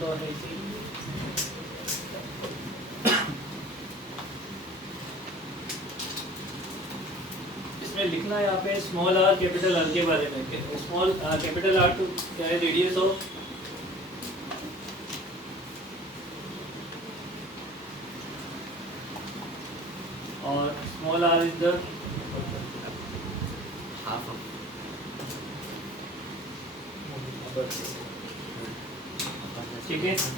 तो है इसी। इसमें लिखना है यहाँ पे स्मॉल आर कैपिटल आर के बारे में। स्मॉल कैपिटल आर तो क्या है, रेडियस ऑफ और small R is the half of ठीक है। सर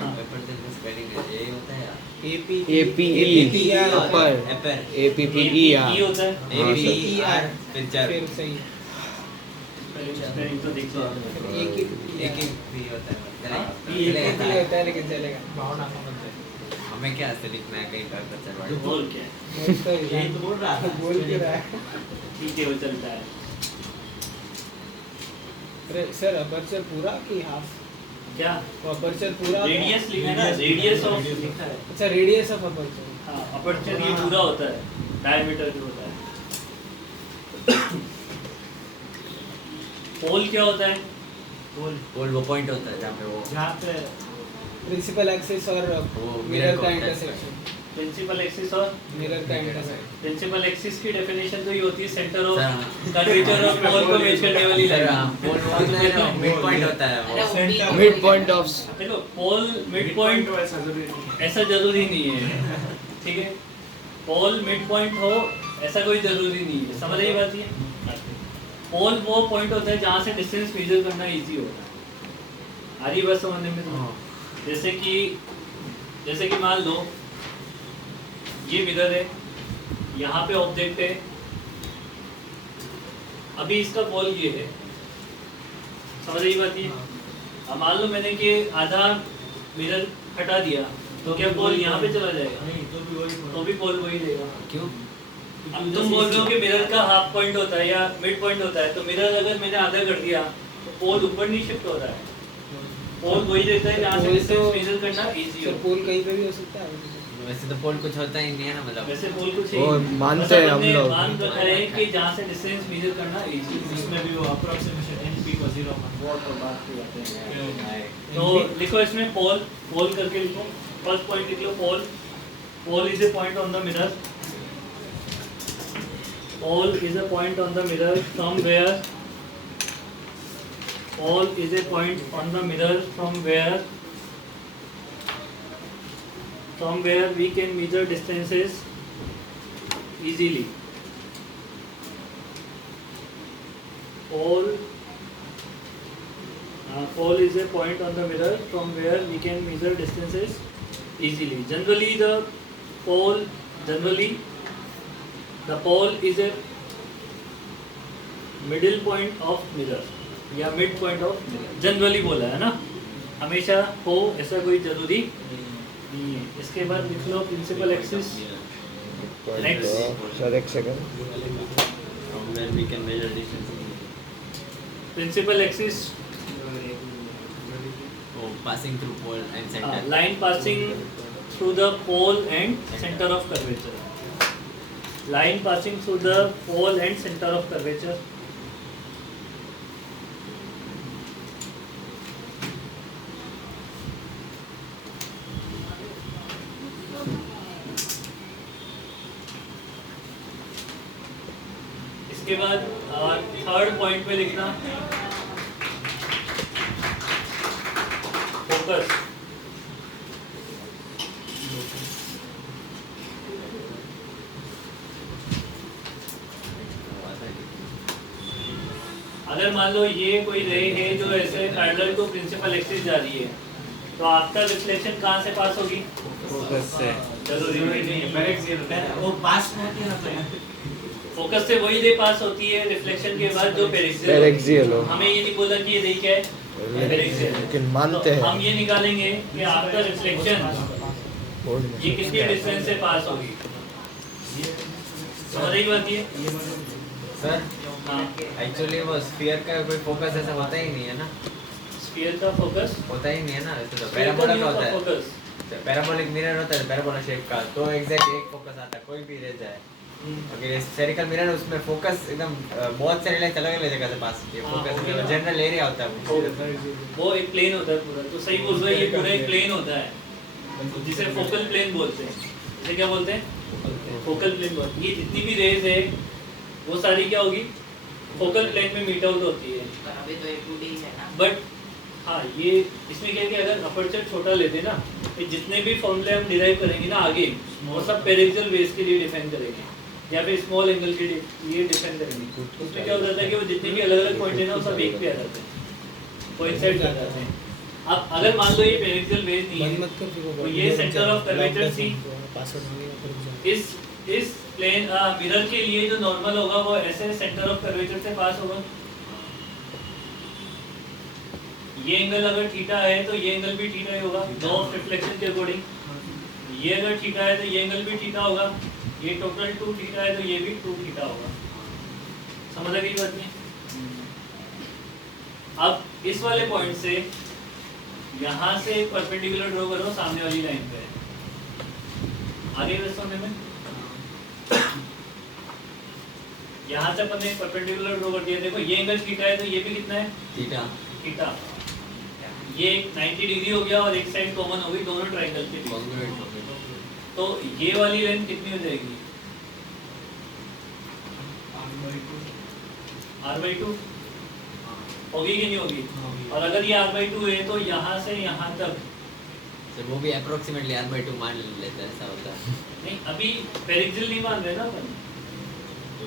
अपर्चर का स्पेलिंग यही होता है यार। APE अपर अपर APPE ई होता है। APER पिक्चर फिर सही स्पेलिंग तो देखो एक ही एक ही भी होता है हाँ, चलेगा एक ही होता है लेकिन चलेगा हमें क्या से लिखना है कहीं पर अपर्चर वर्ड बोल क्या है? यही तो बोल रहा है बोल के रहा है ठीक है, वो चलता है। अरे सर अपर्चर पूरा कि हाफ क्या अपर्चर पूरा रेडियस लिखा है ना, रेडियस ऑफ लिखा है। अच्छा रेडियस ऑफ अपर्चर हाँ, अपर्चर ये पूरा होता है, डायमीटर जो होता है। पोल क्या होता है? पोल वो पॉइंट होता है जहाँ पे वो प्रिंसिपल एक्सिस और वो मिरर को का touch इंटरसेक्शन प्रिंसिपल एक्सिस और मिरर का इंटरसेक्शन प्रिंसिपल एक्सिस की डेफिनेशन तो ये होती है centre of sir, curvature of pole को मेजर करने वाली लाइन। पोल वो होता है ना मिड पॉइंट होता है वो मिड पॉइंट ऑफ देखो पोल मिड पॉइंट ऐसा जरूरी नहीं है, ठीक है। पोल मिड पॉइंट हो ऐसा कोई जरूरी नहीं है, समझ रही बात ये। पोल वो पॉइंट होता है जहाँ से डिस्टेंस मेजर करना इजी होता है। आ रही बात समझने में तुम्हें? जैसे कि मान लो ये मिरर है, यहाँ पे ऑब्जेक्ट है, अभी इसका पोल ये है, समझ रही बात ये। अब मान लो मैंने कि आधा मिरर हटा दिया तो क्या पोल यहाँ पे चला जाएगा? नहीं, तो भी पोल वही रहेगा। क्यों अब तुम बोल रहे हो कि मिरर का हाफ पॉइंट होता है या मिड पॉइंट होता है, तो मिरर अगर मैंने आधा कर दिया तो पोल ऊपर नहीं शिफ्ट हो रहा है, पोल वही रहता है जहाँ से डिस्टेंस मेजर करना इजी हो। सर पोल कहीं पे भी हो सकता है वैसे तो पोल कुछ होता ही नहीं है ना मतलब वैसे पोल कुछ वो मानते हैं हम लोग। मान रखा है कि जहाँ से डिस्टेंस मेजर करना इजी है। इसमें भी वो अप्रोक्सीमेशन NP को 0 बहुत और बात की बातें हैं। तो लिखो इसमें पोल करके लिखो, फर्स्ट पॉइंट लिख लो pole is a point on the mirror, pole is a point on the mirror from where pole is a point on the mirror from where we can measure distances easily. Pole is a point on the mirror from where we can measure distances easily. Generally the pole is a middle point of mirror या mid point of mirror. Generally बोला है ना, हमेशा हो ऐसा कोई जरूरी नहीं है। इसके बाद लिख लो प्रिंसिपल एक्सिस। Next. सर एक second from where we can measure distance principal axis oh passing through pole and center line passing through the pole and centre of curvature, line passing through the pole and centre of curvature. इसके बाद third point पे लिखना focus. अगर मान लो ये कोई रे है जो ऐसे पैरेलल टू प्रिंसिपल एक्सिस जा रही है, तो आफ्टर रिफ्लेक्शन कहाँ से पास होगी? फोकस से जरूरी नहीं है, वो पास होती है ना तो फोकस से वही रे पास होती है रिफ्लेक्शन के बाद जो पेरेक्सियल हो। हमें ये नहीं बोला कि ये रे क्या है, पेरेक्सियल। लेकिन मानते तो हम हैं ये निकालेंगे कि आफ्टर रिफ्लेक्शन ये कितनी डिस्टेंस से पास होगी। समझ रही बात ये? सर हाँ, एक्चुअली वो स्फीयर का कोई फोकस ऐसा होता ही नहीं है ना, स्फीयर का फोकस होता ही नहीं है ना। वैसे तो स्फीयर का पैराबोला नहीं का होता होता है, फोकस। पैराबोलिक मिरर होता है पैराबोला शेप का, तो एग्जैक्ट एक फोकस आता है कोई भी रह जाए। ओके स्फेरिकल मिरर उसमें फोकस एकदम बहुत सारे लाइट अलग अलग जगह से पास होती है हाँ, फोकस होगी ना। जनरल एरिया होता है वो एक प्लेन होता है पूरा, तो सही बोल रहे हो, ये पूरा एक प्लेन होता है जिसे फोकल प्लेन बोलते हैं। इसे क्या बोलते हैं? फोकल प्लेन बोलते हैं। ये जितनी भी रेज है वो सारी क्या होगी? फोकल प्लेन में मीट आउट होती है। अभी तो एक 2D है ना। बट हाँ, ये इसमें क्या है कि अगर अपर्चर छोटा लेते हैं ना, तो जितने भी फॉर्मूले हम डिराइव करेंगे ना आगे, वो सब पेरिक्सल बेस के लिए डिफाइन करेंगे या फिर स्मॉल एंगल के लिए डिफाइन करेंगे। उसमें क्या हो जाता है कि वो जितने भी अलग अलग पॉइंट है ना वो सब एक पे आ जाते हैं, कोइंसाइड कर जाते हैं। अब अगर मान लो ये पेरिक्सल बेस नहीं बंद है, मत कर फिर वो तो ये centre of curvature C password मांगेगा फिर रुक जा। इस प्लेन मिरर के लिए जो नॉर्मल होगा वो ऐसे सेंटर ऑफ कर्वेचर से पास होगा। ये एंगल अगर थीटा है तो ये एंगल भी थीटा ही होगा, लॉ ऑफ रिफ्लेक्शन के अकॉर्डिंग। ये अगर थीटा है तो ये एंगल भी थीटा होगा, ये टोटल 2 थीटा है तो ये भी 2 थीटा होगा। समझ आ गई बात नहीं? अब इस वाले पॉइंट से यहाँ से एक परपेंडिकुलर ड्रॉ करो सामने वाली लाइन पे। आगे समझने में यहाँ से अपन ने एक परपेंडिकुलर ड्रॉ कर दिया। देखो ये एंगल थीटा है तो ये भी कितना है? Theta theta. ये एक 90 डिग्री हो गया और एक साइड कॉमन हो गई दोनों ट्रायंगल के बीच। कांग्रुएंट हो गया तो ये वाली लेंथ कितनी हो जाएगी? r/2 होगी कि नहीं होगी? और अगर ये r/2 है तो यहाँ से यहाँ तक सर वो भी अप्रोक्सीमेटली r/2 मान लेते हैं ऐसा होता है नहीं, अभी पेरिक्सल नहीं मान रहे ना अपन,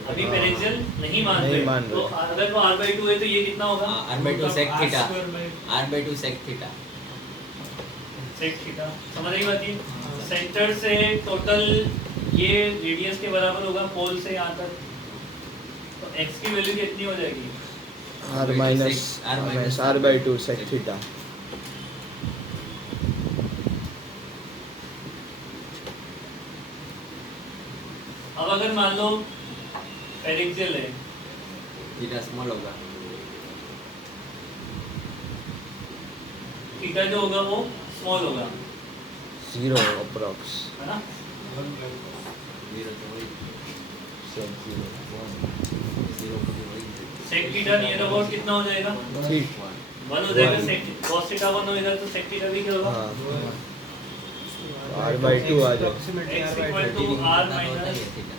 अभी पेरिक्सल नहीं मान नहीं रहे। मान तो रहे। अगर वो r/2 है तो ये कितना होगा? r/2 sec theta r² r/2 sec theta sec theta. समझ रही बात? ये सेंटर से टोटल ये रेडियस के बराबर होगा पोल से यहाँ तक, तो x की वैल्यू कितनी हो जाएगी? r minus r/2 sec theta। अब अगर मान लो पेरिक्सल है, थीटा स्मॉल होगा थीटा जो होगा वो स्मॉल होगा, 0 approx है ना? 0 तो वही sec 0 0 को भी वही सेक थीटा नियर अबाउट कितना हो जाएगा? ठीक 1 हो जाएगा। सेक cos थीटा 1 होएगा तो सेक थीटा भी क्या होगा? हाँ r/2 आ जाए। Approximately x r/2 equal to r minus theta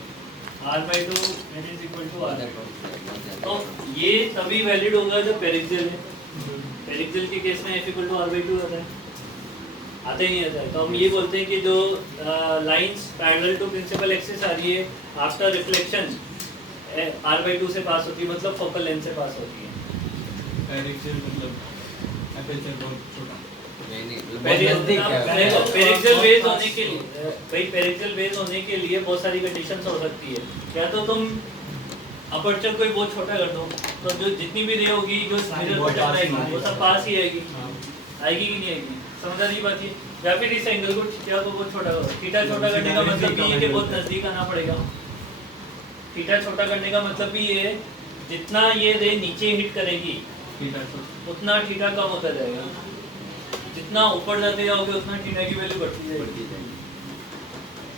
r/2 that is equal to r। तो ये तभी वैलिड होगा जब पेरिक्सल है। पेरिक्सल के केस में f equal to r/2 आता है, आता ही नहीं आता है। तो हम ये बोलते हैं कि जो lines parallel to principal axis आ रही है आफ्टर रिफ्लेक्शन r/2 से पास होती है, मतलब फोकल लेंथ से पास होती है। पेरिक्सल मतलब एपर्चर बहुत छोटा। नहीं नहीं बहुत नजदीक है पेरिक्सल बेस होने के लिए भाई, पेरिक्सल बेस होने के लिए बहुत सारी कंडीशंस हो सकती है। या तो तुम अपर्चर को ही बहुत छोटा कर दो, तो जो जितनी भी रे होगी जो मिरर पर टकराएगी वो सब पास ही आएगी, आएगी कि नहीं आएगी? समझ आ रही बात ये? या फिर इस एंगल को थीटा को बहुत छोटा करो। थीटा छोटा करने का मतलब भी ये कि बहुत नजदीक आना पड़ेगा। थीटा छोटा करने का मतलब भी ये है जितना ये रे नीचे हिट करेगी थीटा उतना थीटा कम होता जाएगा, जितना ऊपर जाते जाओगे उतना थीटा की वैल्यू बढ़ती जाएगी।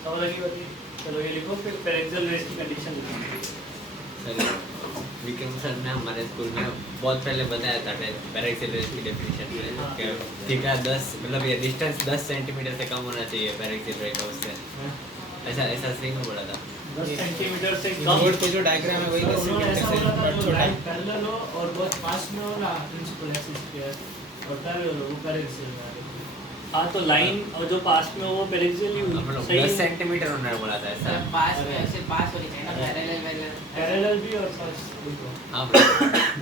समझ लगी बात ये? चलो ये लिखो, फिर पेरिक्सल रेस की कंडीशन लिखो। विक्रम सर ने हमारे स्कूल में बहुत पहले बताया था पेरिक्सल रेस की डेफिनेशन में कि थीटा 10 मतलब ये डिस्टेंस 10 सेंटीमीटर से कम होना चाहिए पेरिक्सल रे का, उससे ऐसा ऐसा सही में बोला था 10 सेंटीमीटर से कम। बोर्ड पे जो डायग्राम है वही 10 उन्होंने सेंटीमीटर ऐसा से बोला था बट जो छोटा लाइन है। पैरेलल हो और बहुत पास में हो ना प्रिंसिपल एक्सिस के और पैरेलल हो वो पेरिक्सल में। हाँ तो लाइन और जो पास में हो वो पेरिक्सल ही हुई। मतलब सही 10 है। सेंटीमीटर उन्होंने बोला था ऐसा पास में ऐसे पास होनी चाहिए ना, पैरेलल पैरेलल भी और पास भी तो। हाँ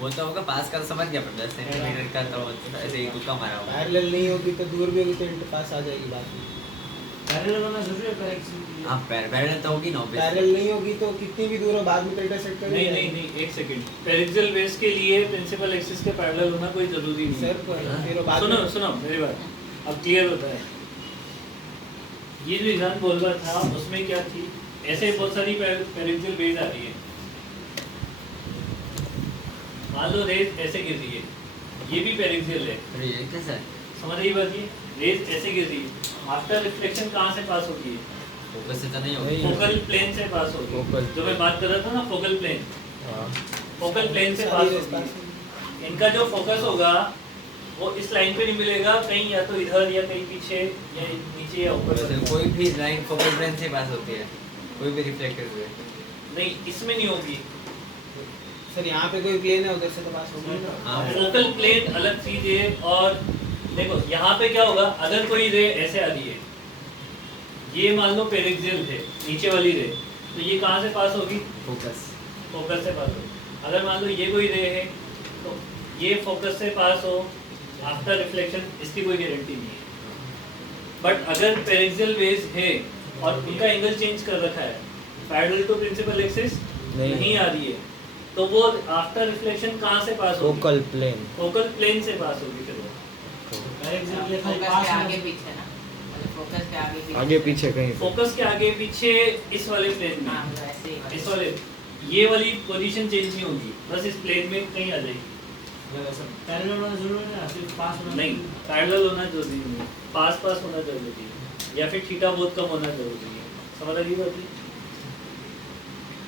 वो तो होगा पास का तो समझ गया, पर 10 सेंटीमीटर का तो ऐसे ही तुक्का मारा होगा। पैरेलल नहीं होगी तो दूर भी होगी तो इंटर पास आ जाएगी बात में। पैरेलल होना जरूरी है पेरिक्सल के लिए। हाँ पैरेलल तो होगी ना obviously। पैरेलल नहीं होगी तो कितनी भी दूर हो बाद में तो इंटरसेक्ट कर नहीं नहीं नहीं, एक सेकंड। पेरिक्सल बेस के लिए प्रिंसिपल एक्सिस के पैरेलल होना कोई जरूरी नहीं है। सर फिर वो बाद सुनो में सुनो मेरी बात, अब क्लियर होता है। ये जो एग्जाम बोल रहा था उसमें क्या थी, ऐसे बहुत सारी पेरिक्सल बेस आ रही है। मान लो रेस ऐसे गिर रही है, ये भी पेरिक्सल है। अरे ये कैसा है? समझ रही बात? ये रेस ऐसे गिर रही है, आफ्टर रिफ्लेक्शन कहाँ से पास होती है? फोकस से तो नहीं नहीं। होगी। फोकल प्लेन से पास होगी। Focal जो मैं बात कर रहा था ना फोकल प्लेन, हाँ फोकल प्लेन से सारी पास रेस पास होगी। इनका जो फोकस होगा वो इस लाइन पे नहीं मिलेगा, कहीं या तो इधर या कहीं पीछे या नीचे या ऊपर। वैसे कोई भी लाइन फोकल प्लेन से पास होती है, कोई भी रिफ्लेक्टेड रे। नहीं, इसमें नहीं होगी। सर यहाँ पे कोई प्लेन है, उधर से तो पास होगी ना। हाँ फोकल प्लेन अलग चीज है। और देखो यहाँ पे क्या होगा, अगर कोई रे ऐसे आ रही है, ये मान लो पेरिक्सियल है नीचे वाली रे, तो ये कहाँ से पास होगी? फोकस। फोकस से पास होगी। अगर मान लो ये कोई रे है तो ये फोकस से पास हो आफ्टर रिफ्लेक्शन, इसकी कोई गारंटी नहीं है। बट अगर पेरिक्सियल वेज है और उनका एंगल चेंज कर रखा है, पैरेलल टू प्रिंसिपल एक्सिस नहीं आ रही है, तो वो आफ्टर रिफ्लेक्शन कहाँ से पास होगी? Focal plane. फोकल प्लेन से पास होगी। फिर वो डायरेक्ट लिखा है फोकस पास के में। आगे पीछे ना, मतलब फोकस के आगे पीछे। आगे पीछे कहीं पे। फोकस के आगे पीछे इस वाले प्लेन हाँ, में, मतलब ऐसे ही इस वाले, ये वाली पोजीशन चेंज नहीं होगी, बस इस प्लेन में कहीं आ जाएगी। पैरेलल होना जरूरी है, सिर्फ पास होना नहीं, पैरेलल होना जरूरी नहीं है, पास पास होना जरूरी है, या फिर थीटा बहुत कम होना जरूरी है। समझ आ रही बात है?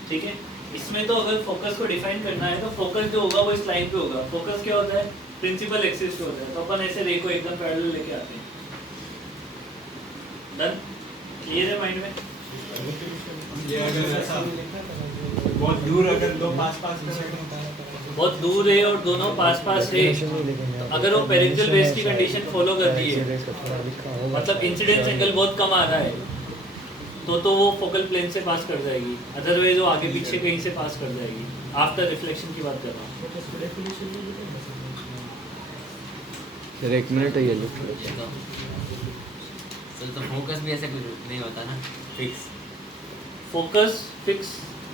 ठीक है। इसमें तो अगर फोकस को डिफाइन करना है तो फोकस जो होगा वो इस लाइन पे होगा। फोकस क्या होता है? प्रिंसिपल एक्सिस पे होता है। तो अपन ऐसे रे को एकदम पैरेलल लेके आते हैं। डन? क्लियर है माइंड में? ये अगर ऐसा बहुत दूर अगर दो पास पास बहुत दूर है और दोनों पास पास है, अगर वो पेरिक्सियल बेस की कंडीशन फॉलो करती है, मतलब इंसिडेंस एंगल बहुत कम आ रहा है, तो वो फोकल प्लेन से पास कर जाएगी। अदरवाइज वो आगे पीछे कहीं से पास कर जाएगी। आफ्टर रिफ्लेक्शन की बात कर रहा हूँ। फिर 1 मिनट है ये लिफ्ट। तो फोकस भी ऐसे कुछ नहीं होता ना, फिक्स फोकस फिक्स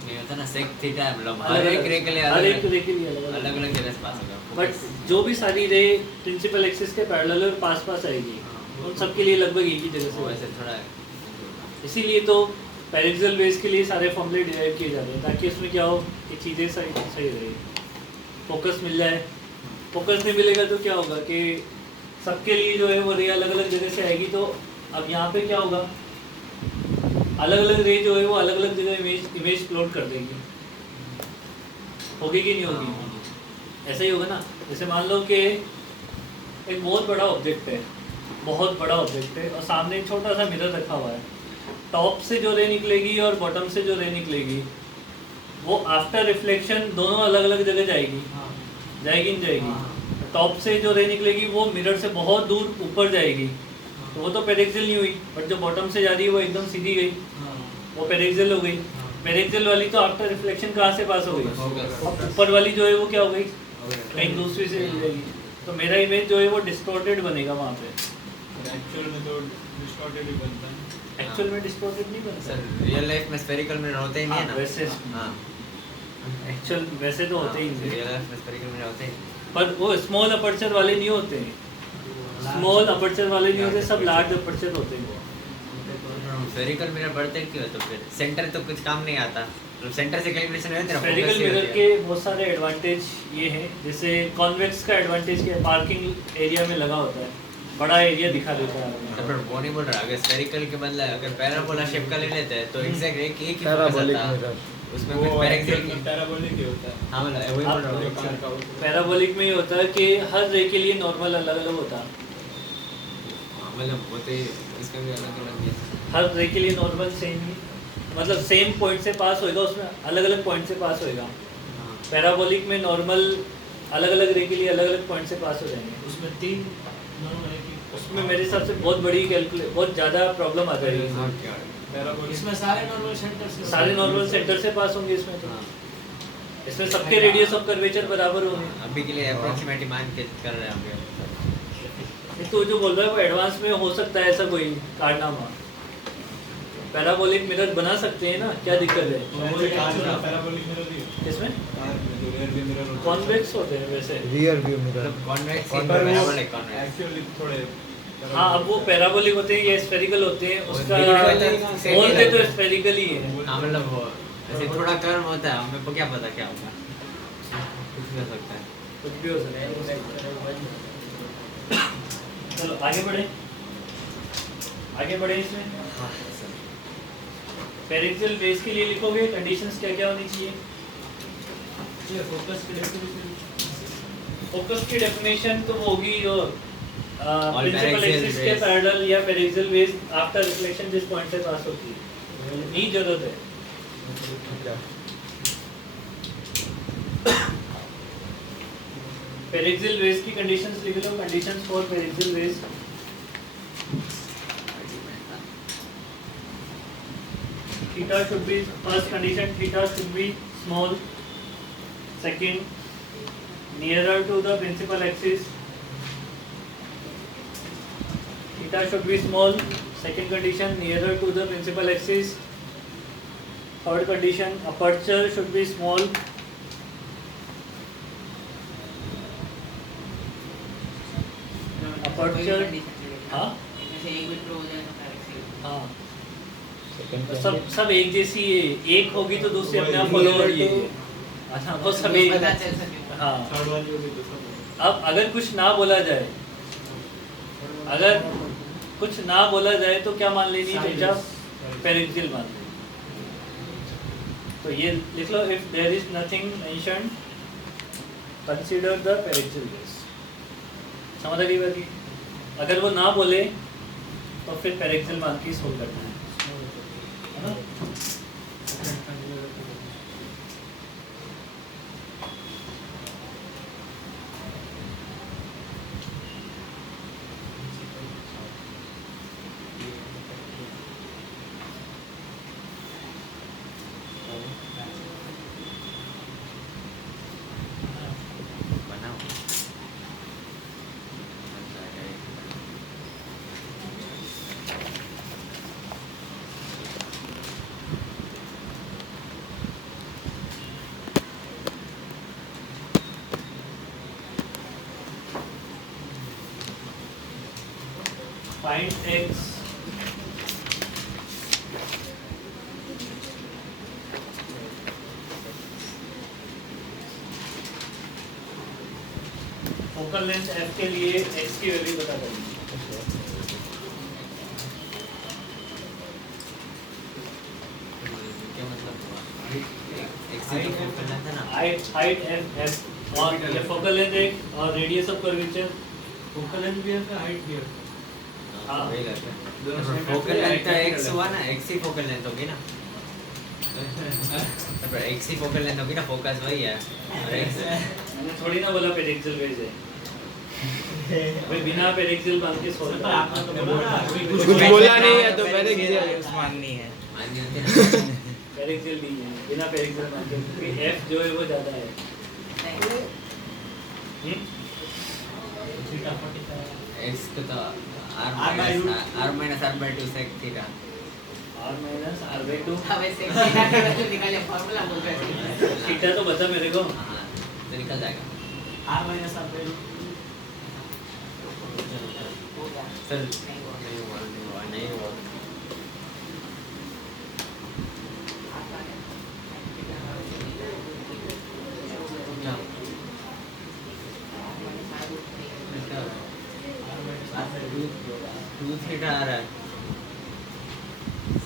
नहीं होता ना, सेक थीटा मतलब हर अलग एक रे के लिए हर एक अलग रे के लिए अलग अलग अलग जगह से पास होगा। बट जो भी सारी रे प्रिंसिपल एक्सिस के पैरेलल और पास पास आएगी, उन सब के लिए लगभग एक ही जगह से वैसे होगा। थोड़ा इसीलिए तो पेरिक्सियल बेस के लिए सारे फॉर्मूले डिराइव किए जाते हैं, ताकि उसमें क्या हो कि चीज़ें सही रहे, फोकस मिल जाए। फोकस नहीं मिलेगा तो क्या होगा कि सबके लिए जो है वो रे अलग अलग जगह से आएगी। तो अब यहाँ पे क्या होगा, अलग अलग रे जो है वो अलग अलग जगह इमेज प्लॉट कर देगी। होगी कि नहीं होगी? ऐसा ही होगा ना। जैसे मान लो कि एक बहुत बड़ा ऑब्जेक्ट है, बहुत बड़ा ऑब्जेक्ट है, और सामने एक छोटा सा मिरर रखा हुआ है। टॉप से जो रे निकलेगी और बॉटम से जो रे निकलेगी, वो आफ्टर रिफ्लेक्शन दोनों अलग अलग जगह जाएगी। जाएगी नहीं जाएगी? टॉप से जो रे निकलेगी वो मिरर से बहुत दूर ऊपर जाएगी, तो वो तो पेरिक्सियल नहीं हुई। बट जो बॉटम से जा रही है वो एकदम सीधी गई, वो पेरिक्सियल हो गई। पेरिक्सियल वाली तो आफ्टर रिफ्लेक्शन कहाँ से पास हो गई? अब ऊपर वाली जो है वो क्या हो गई? कहीं दूसरी से मिल जाएगी। तो मेरा इमेज जो है वो डिस्टॉर्टेड बनेगा वहाँ पे। एक्चुअल में तो डिस्टॉर्टेड ही बनता है। एक्चुअल में डिस्टॉर्टेड नहीं बनता। सर रियल लाइफ में स्फेरिकल मिरर होते ही नहीं है ना। वैसे हाँ एक्चुअल वैसे तो होते ही नहीं, रियल लाइफ में स्फेरिकल मिरर होते ही पर वो स्मॉल अपर्चर वाले नहीं होते हैं। स्मॉल अपर्चर वाले नहीं होते, सब लार्ज अपर्चर होते हैं। स्फेरिकल मिरर बढ़ते क्यों है? तो फिर सेंटर तो कुछ काम नहीं आता, तो सेंटर से कैलकुलेशन है तेरा स्फेरिकल फोकस ही मिरर होती के है। बहुत सारे एडवांटेज ये हैं। जैसे कॉन्वेक्स का एडवांटेज क्या है? पार्किंग एरिया में लगा होता है, बड़ा एरिया दिखा देता है तो हमें। फिर वो नहीं बोल रहा, अगर स्फेरिकल के बदले अगर पैराबोला शेप का ले लेते हैं तो एग्जैक्ट एक ही पैराबोलिक फोकस आता मिरर। उसमें वो कुछ पैराक्सियल एक्चुअल में पैराबोलिक ही होता है। हाँ मतलब वही बोल रहा हूँ। कार का वो तो- पैराबोलिक में ये होता है कि हर रे के लिए नॉर्मल अलग अलग होता है। हाँ, मतलब वो तो इसका भी अलग अलग है। हर रे के लिए नॉर्मल सेम ही, मतलब सेम पॉइंट से पास होएगा, उसमें अलग अलग पॉइंट से पास होएगा। हाँ। पैराबोलिक में नॉर्मल अलग अलग रे के लिए अलग अलग पॉइंट से पास हो जाएंगे। उसमें 3 नॉर्मल है कि उसमें मेरे हिसाब से बहुत बड़ी बहुत ज़्यादा प्रॉब्लम आ जाएगी। हाँ, क्या? पैराबोलिक इसमें सारे नॉर्मल सेंटर से सारे नॉर्मल सेंटर से पास होंगे इसमें तो। हाँ। इसमें सबके रेडियस ऑफ कर्वेचर बराबर होंगे। अभी के लिए अप्रोक्सीमेट मान के कर रहे हैं हम लोग। तो जो बोल रहा है वो एडवांस में हो सकता है ऐसा कोई कारनामा। पैराबोलिक मिरर बना सकते हैं ना, क्या दिक्कत है? ऐसे कार में पैराबोलिक मिरर ही है। किसमें? कार में जो rear view mirror होता है। कॉन्वेक्स होते हैं वैसे। Rear view mirror. मतलब कॉन्वेक्स पर ही वो पैराबोलिक कॉन्वेक्स। एक्चुअली थोड़े हाँ, अब वो पैराबोलिक होते हैं या स्फेरिकल होते हैं, उसका Same ही बोलते तो लगता है। स्फेरिकल ही है। हाँ मतलब वो ऐसे थोड़ा कर्व होता है, हमें को क्या पता क्या होगा, कुछ भी हो सकता है। कुछ भी हो सकता है। चलो आगे बढ़े, आगे बढ़े इसमें। पेरिक्सियल बेस के लिए लिखोगे कंडीशंस क्या क्या होनी चाहिए? ये फोकस की डेफिनेशन फोकस की डेफिनेशन तो होगी जो प्रिंसिपल paraxial एक्सिस के rays. पैरेलल या पेरिक्सियल बेस आफ्टर रिफ्लेक्शन जिस पॉइंट से पास होती है, नहीं जरूरत है। पेरिक्सियल बेस की कंडीशंस लिख लो, conditions for paraxial base. Theta should be, first condition theta should be small, second nearer to the principal axis, theta should be small, second condition nearer to the principal axis, third condition aperture should be small, aperture हाँ जैसे एक भी true हो जाए तो पैरेक्सिल हाँ सब एक जैसी है, एक होगी तो दूसरी अपने आप फॉलो हो रही है। अच्छा वो सब एक पता चल सके। हाँ। थर्ड वाली होगी तो सब अब अगर कुछ ना बोला जाए, अगर कुछ ना बोला जाए तो क्या मान लेनी है? पेरिक्सियल मान लेनी। तो ये लिख लो, if there is nothing mentioned consider the paraxial base. समझ आ गई बात? अगर वो ना बोले तो फिर पेरिक्सियल मान के सोल्व करना है ना? बनाओ Find x focal length f के लिए x की वैल्यू पता करनी है। क्या मतलब हुआ? एक्सी तो फोकल लेंथ है ना? हाइट f और ये फोकल लेंथ एक और radius of curvature. Focal length भी है फिर हाइट भी है। हाँ। वही रहता है। दोनों same फोकल है, लेंथ तो right एक्स है। हुआ ना, एक्स ही फोकल लेंथ होगी ना। तो एक्स ही फोकल लेंथ होगी ना, फोकस वही है। और एक्स मैंने थोड़ी ना बोला पेरिक्सियल बेस है। भाई बिना पेरिक्सियल मान के सोल्व सर आपने तो बोला ना अभी कुछ बोला नहीं है तो पहले माननी है। माननी होती है ना। पेरिक्सियल नहीं है, बिना पेरिक्सियल मान के, क्योंकि f जो है वो ज्यादा है। थीटा 45 एक्स को तो R by root r minus r by 2 sec theta. r minus r by 2 अब ऐसे थीटा की वैल्यू निकाले फॉर्मूला बोल रहे हैं। थीटा तो बता मेरे को। हाँ, तो निकल जाएगा। r minus r by root होगा। चल नहीं हुआ। नहीं हुआ। क्या? क्या? टू थीटा आ रहा है।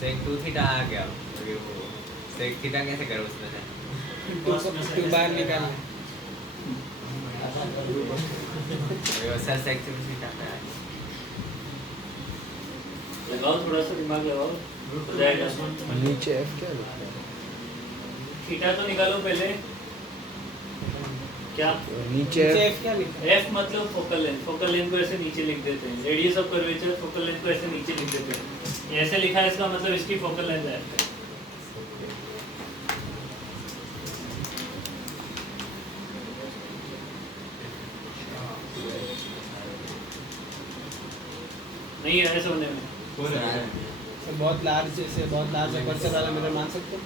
सेक 2 थीटा आ गया। अभी वो सेक थीटा कैसे करो उसमें से? तू बाहर निकाल। अभी वो सर सेक 2 थीटा पे आ गया। लगाओ थोड़ा सा दिमाग लगाओ, हो जाएगा। नीचे f क्या लिखा है? थीटा तो निकालो पहले। क्या नीचे नीचे f F क्या लिखा है? f मतलब फोकल लेंथ। फोकल लेंथ को ऐसे नीचे लिख देते हैं। Radius of curvature focal length को ऐसे नीचे लिख देते हैं। ये ऐसे लिखा है, इसका मतलब इसकी फोकल लेंथ है। नहीं है ऐसे होने में। हो रहा है। तो बहुत लार्ज अपर्चर वाला मिरर मान सकते हो?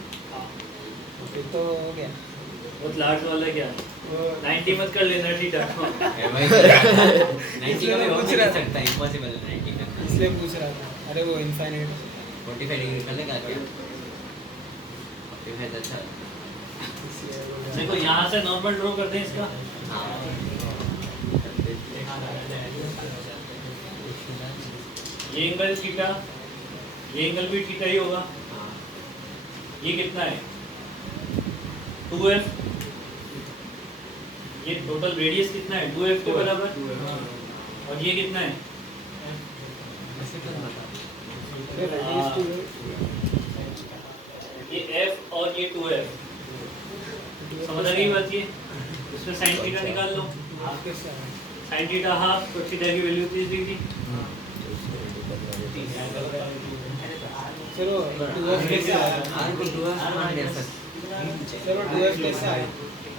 फिर तो हो गया। बहुत लार्ज वाला क्या? वो 90 मत कर लेना थीटा। ए भाई 90 का भी हो पूछ नहीं रहा था। सकता, इम्पॉसिबल है 90 का। इसलिए पूछ रहा था। अरे वो इनफाइनाइट 45 डिग्री कर लेगा क्या? 45 अच्छा। देखो यहाँ से नॉर्मल ड्रॉ करते हैं इसका। हाँ। ये एंगल थीटा, ये एंगल भी थीटा ही होगा। हाँ। ये कितना है 2f, ये टोटल रेडियस कितना है 2f के बराबर, और ये कितना है ये f और ये 2f, समझ आ गई बात? ये इसमें sin थीटा निकाल लो, sin थीटा हाफ, तो थीटा की वैल्यू 30 डिग्री। चलो 2f कैसे आया? R को 2f मान लिया सर। चलो 2f कैसे आया?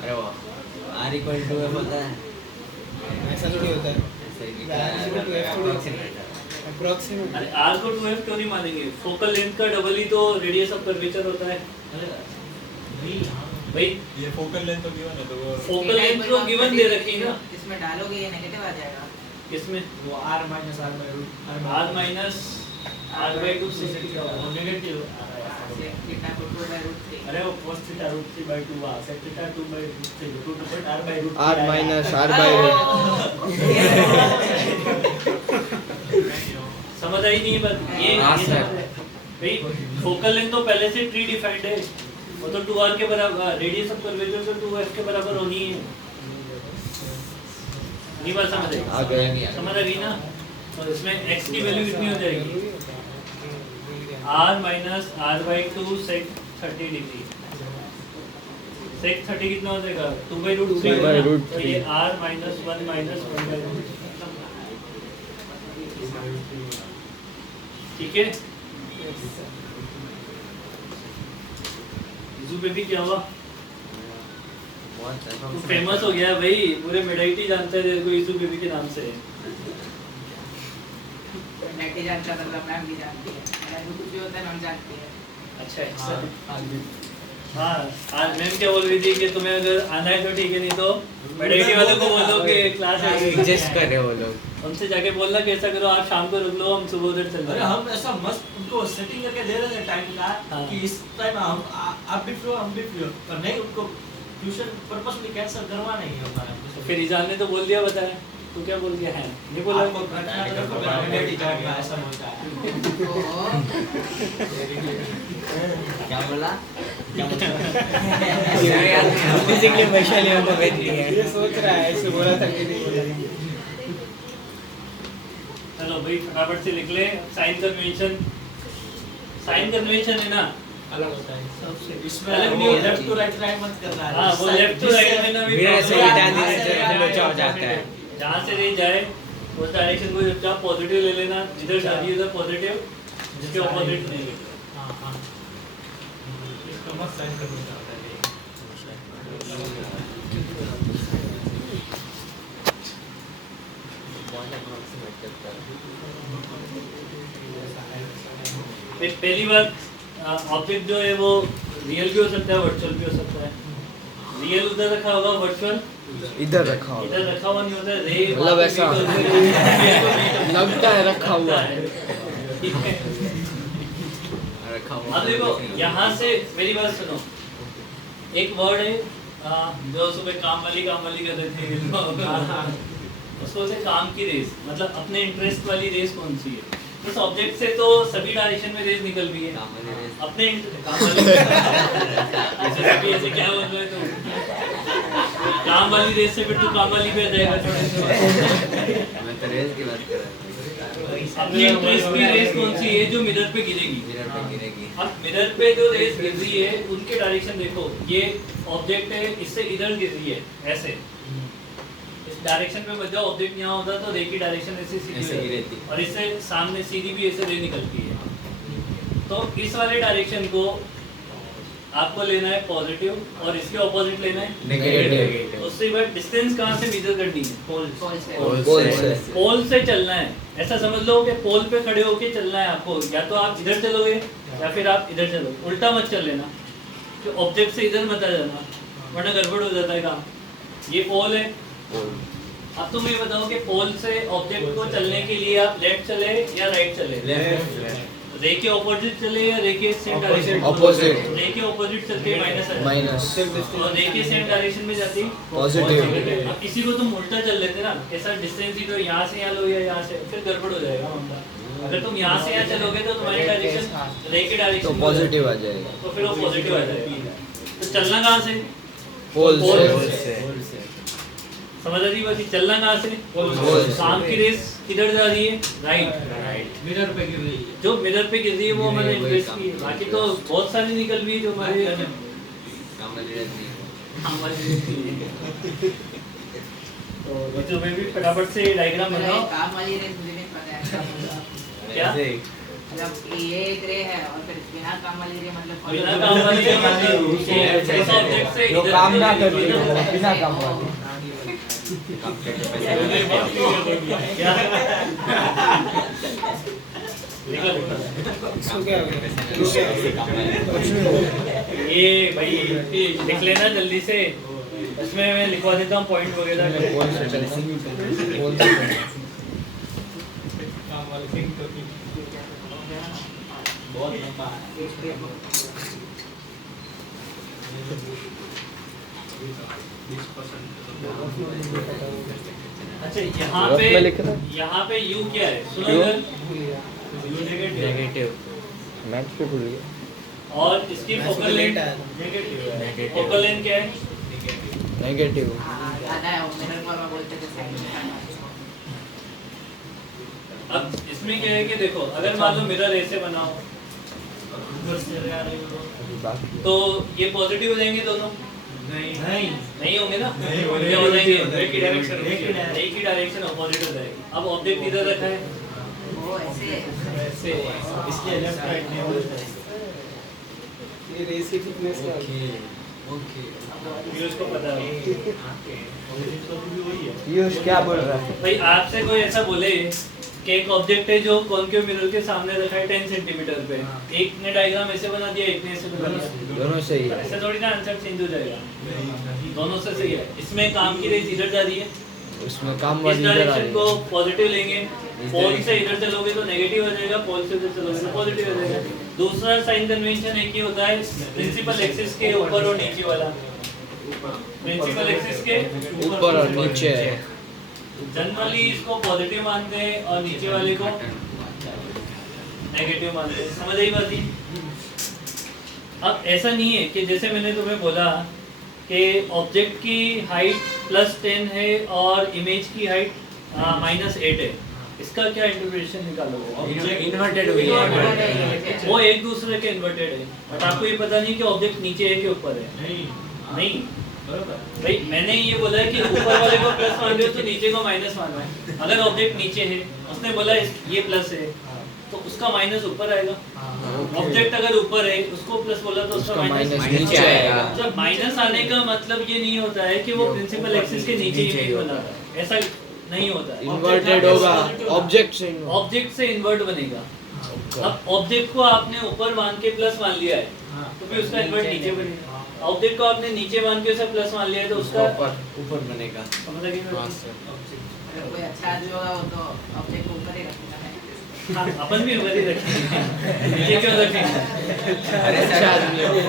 अरे वाह, R equal to 2f होता है। ऐसा थोड़ी होता है, ऐसे ही R equal to F थोड़ी होता है। Approximate। अरे r को 2f क्यों नहीं मानेंगे? फोकल लेंथ का डबल ही तो रेडियस ऑफ कर्वेचर होता है भाई। ये फोकल लेंथ तो गिवन है, तो वो फोकल लेंथ तो गिवन दे रखी है ना, इसमें डालोगे ये नेगेटिव आ जाएगा। किसमें वो r minus r by root r minus r by 2 से वो नेगेटिव sec theta को 2 by root 3। अरे वो cos theta root 3 by 2 sec theta 2 by root 3 2 but r by root R minus R by root. समझ आई नहीं बात? ये हाँ, सर। समझ है भाई। फोकल लेंथ तो पहले से प्री डिफाइंड है, वो तो 2r के बराबर, रेडियस ऑफ कर्वेचर तो 2f के बराबर होनी है। ये बात समझ आई? आ गए। समझ आ गई ना? तो इसमें x की वैल्यू कितनी हो जाएगी r minus r by 2 sec 30 degree. sec 30 कितना हो जाएगा 2 by root 3 2 by root तो ये r minus 1 minus 1 by root। ठीक है? इजू पे भी क्या हुआ? तू फेमस हो गया भाई, पूरे मेडाइटी जानते हैं तेरे को इजू बेबी के नाम से। नेगेटिव जानता है, मतलब मैम भी जानती है, अगर कुछ भी होता है हम जानते हैं। अच्छा हाँ, आज मैम क्या बोल रही थी कि तुम्हें अगर आना है तो ठीक है, नहीं तो मेडाइटी वालों को बोलो कि क्लास है, एडजस्ट कर रहे वो लोग। उनसे जाके बोलना कि ऐसा करो आप शाम को रुक लो, हम सुबह उधर चल अरे रहे हैं। हम ऐसा मस्त उनको सेटिंग करके दे रहे थे टाइम का हाँ। कि इस टाइम हम आप भी फ्री हो हम भी फ्री हो, पर नहीं उनको ट्यूशन पर्पसली कैंसिल करवाना ही है हमारा। तो फिर ईजान ने तो बोल दिया, बताया तू क्या बोल गया है? नहीं बोला आपको ऐसा बोलता है। क्या बोला? बेसिकली वैशाली हमको भेज दी है। ये सोच रहा है, ऐसे बोला था कि नहीं बोला। चलो भाई फटाफट से लिख ले साइन कन्वेंशन। साइन कन्वेंशन है ना, अलग होता है इसमें अलग नहीं वो होता। लेफ्ट टू राइट राइट मत करना है। हाँ वो लेफ्ट टू राइट में ना भी मेरा problem सही है। डाल देना चाहिए, फिर बचा हो जाता है। जहाँ से रे जाए उस डायरेक्शन को जब पॉजिटिव ले लेना, जिधर जा रही है उधर पॉजिटिव, जिसके ऑपोजिट नेगेटिव। हाँ हाँ इसको मत साइन करना चाहता है। पहली बात, ऑब्जेक्ट जो है वो रियल भी हो सकता है, वर्चुअल भी हो सकता है। रियल उधर रखा होगा, वर्चुअल इधर रखा होगा, इधर रखा हुआ नहीं होता है। रे मतलब ऐसा लगता है रखा हुआ है। ठीक है, रखा हुआ। अब देखो यहाँ से मेरी बात सुनो, एक वर्ड है जो सुबह काम वाली कर रहे थे उसको से काम की रेस, मतलब अपने इंटरेस्ट वाली रेस कौन सी है? उस ऑब्जेक्ट से तो सभी डायरेक्शन में रेस निकल रही है, अपने काम वाली ऐसे क्या बोल रहे हो तुम? काम वाली रेस से फिर तू काम वाली पे आ जाएगा थोड़े से। मैं तो रेस की बात कर रहा था। अपनी इंटरेस्ट की रेस कौन सी है? जो मिरर पे गिरेगी। मिरर पे गिरेगी। अब मिरर पे जो रेस गिर रही है उनके डायरेक्शन देखो, ये ऑब्जेक्ट है, इससे इधर गिर रही है ऐसे, इस डायरेक्शन में बचा ऑब्जेक्ट यहाँ होता तो रे की डायरेक्शन ऐसे सीधी ऐसे हो ही जाती। रहती। और इससे सामने सीधी भी ऐसे रे निकलती है। तो इस वाले डायरेक्शन को आपको लेना है पॉजिटिव और इसके ऑपोजिट लेना है नेगेटिव। उससे बाद डिस्टेंस कहाँ से मेजर करनी है? पोल से। पोल से चलना है, ऐसा समझ लो कि पोल पे खड़े होके चलना है आपको। या तो आप इधर चलोगे या फिर आप इधर चलो, उल्टा मत चल लेना कि ऑब्जेक्ट से इधर मत आ जाना, वरना गड़बड़ हो जाता है काम। ये पोल है। अब तुम ये बताओ कि पोल से ऑब्जेक्ट को चलने के लिए आप लेफ्ट चले या राइट चले? रे के ऑपोजिट चले या रे के सेम डायरेक्शन? Opposite। रे के ऑपोजिट चलते माइनस माइनस और रे के सेम डायरेक्शन में जाती पॉजिटिव। अब किसी को तुम उल्टा चल लेते ना, कैसा डिस्टेंस ही तो यहाँ से यहाँ लो या यहाँ से, फिर गड़बड़ हो जाएगा मामला। अगर तुम यहाँ से यहाँ चलोगे तो तुम्हारी डायरेक्शन रे की डायरेक्शन तो पॉजिटिव आ जाएगा। तो फिर वो पॉजिटिव आ जाएगा। तो चलना कहाँ से? पोल पोल से। समझ आ रही बात? चलना कहाँ से? पोल से। शाम की रेस किधर जा रही है? राइट। मिरर पे गिर रही है। जो मिरर पे गिर रही है वो हमारे वही इन्वेस्ट काम की है। कर बाकी रही तो है। बहुत सारी निकल भी है जो हमारे काम वाली रहती है। तो जो मैं भी फटाफट से डायग्राम बनाओ। काम वाली रेस मुझे नहीं पता है। क्या? ऐसे ही। मतलब ये एक रे है और फिर बिना काम वाली रे मतलब बिना काम वाली रे मतलब ये ऐसा ऑब्जेक्ट से जो इधर काम से ना इधर करती हो, से- बिना काम वाली। काम करके पैसे मिलते हैं। क्या? लिखो, लिखो। इसको क्या हो गया? पैसे काम आए। ये भाई लिख लेना जल्दी से। इसमें मैं लिखवा देता हूँ पॉइंट वगैरह। पोल से चलेंगे। पोल से चलेंगे। काम वाले थिंक तो बहुत लंबा है। अच्छा यहाँ रफ पे में लिख रहा? यहाँ पे यू क्या है? सुनो U? इधर। You negative. नेगेटिव। मैथ पे भूल गया। और इसकी focal length Negative. Focal length क्या है? नेगेटिव। आधा है वो मिरर को मैं बोलते थे साइड में। अब इसमें क्या है कि देखो अगर मान लो मिरर ऐसे बनाओ ऊपर से आ रही हो। बाकी तो ये पॉजिटिव हो जाएंगे दोनों? नहीं। नहीं होंगे ना? नहीं होंगे। क्या हो जाएंगे? एक ही direction एक ही डायरेक्शन अपोजिट हो जाएगी। अब ऑब्जेक्ट इधर रखा है वो ऐसे ऐसे। इसलिए लेफ्ट राइट नहीं बोलते हैं। ये रेस की थिकनेस क्या है? पीयूष को पता है। तो भी वही है। पीयूष क्या बोल रहा है? भाई आपसे कोई ऐसा बोले कि एक ऑब्जेक्ट है जो कॉनकेव मिरर के सामने रखा है 10 सेंटीमीटर पे। एक ने डायग्राम ऐसे बना दिया, एक ने ऐसे बना दिया। दोनों सही है। ऐसे थोड़ी ना आंसर चेंज हो जाएगा। दोनों से सही है। इसमें काम की रेस इधर जा रही है। उसमें काम इस वाली इधर आ डायरेक्शन रही को है। पॉजिटिव लेंगे। पोल से इधर चलोगे तो नेगेटिव हो जाएगा, पोल से उधर चलोगे तो पॉजिटिव हो जाएगा। दूसरा साइन कन्वेंशन एक ही होता है प्रिंसिपल एक्सिस के ऊपर और नीचे वाला। प्रिंसिपल एक्सिस के ऊपर और नीचे है। जनरली इसको पॉजिटिव मानते हैं और नीचे वाले को नेगेटिव मानते हैं। समझ आई बात? अब ऐसा नहीं है कि जैसे मैंने तुम्हें बोला कि ऑब्जेक्ट की हाइट +10 है और इमेज की हाइट -8 है। इसका क्या इंटरप्रिटेशन निकालोगे? इन्वर्टेड हुई है। वो एक दूसरे के इन्वर्टेड है, बट आपको ये पता नहीं कि ऑब्जेक्ट नीचे है कि ऊपर है। नहीं बरोबर। भाई मैंने ये बोला है कि ऊपर वाले को प्लस मान रहे हो तो नीचे को माइनस मानना है। अगर ऑब्जेक्ट नीचे है, उसने बोला ये प्लस है, तो उसका माइनस ऊपर आएगा। ऑब्जेक्ट अगर ऊपर है, उसको प्लस बोला तो उसका माइनस नीचे आएगा। मतलब माइनस आने का मतलब ये नहीं होता है कि वो प्रिंसिपल एक्सिस के नीचे इमेज बना रहा है। ऐसा नहीं होता है। इन्वर्टेड होगा ऑब्जेक्ट से। ऑब्जेक्ट से इन्वर्ट बनेगा। अब ऑब्जेक्ट को आपने ऊपर मान के प्लस मान लिया है तो फिर उसका इन्वर्ट नीचे बनेगा। ऑब्जेक्ट को आपने नीचे मान के उसे प्लस मान लिया है तो उसका ऊपर बनेगा। समझ लगी मेरे को? अगर कोई अच्छा आदमी होगा वो तो ऑब्जेक्ट को ऊपर ही रखेगा। हाँ, अपन भी ऊपर ही रखेंगे। नीचे क्यों रखेंगे? अरे अच्छा आदमी है।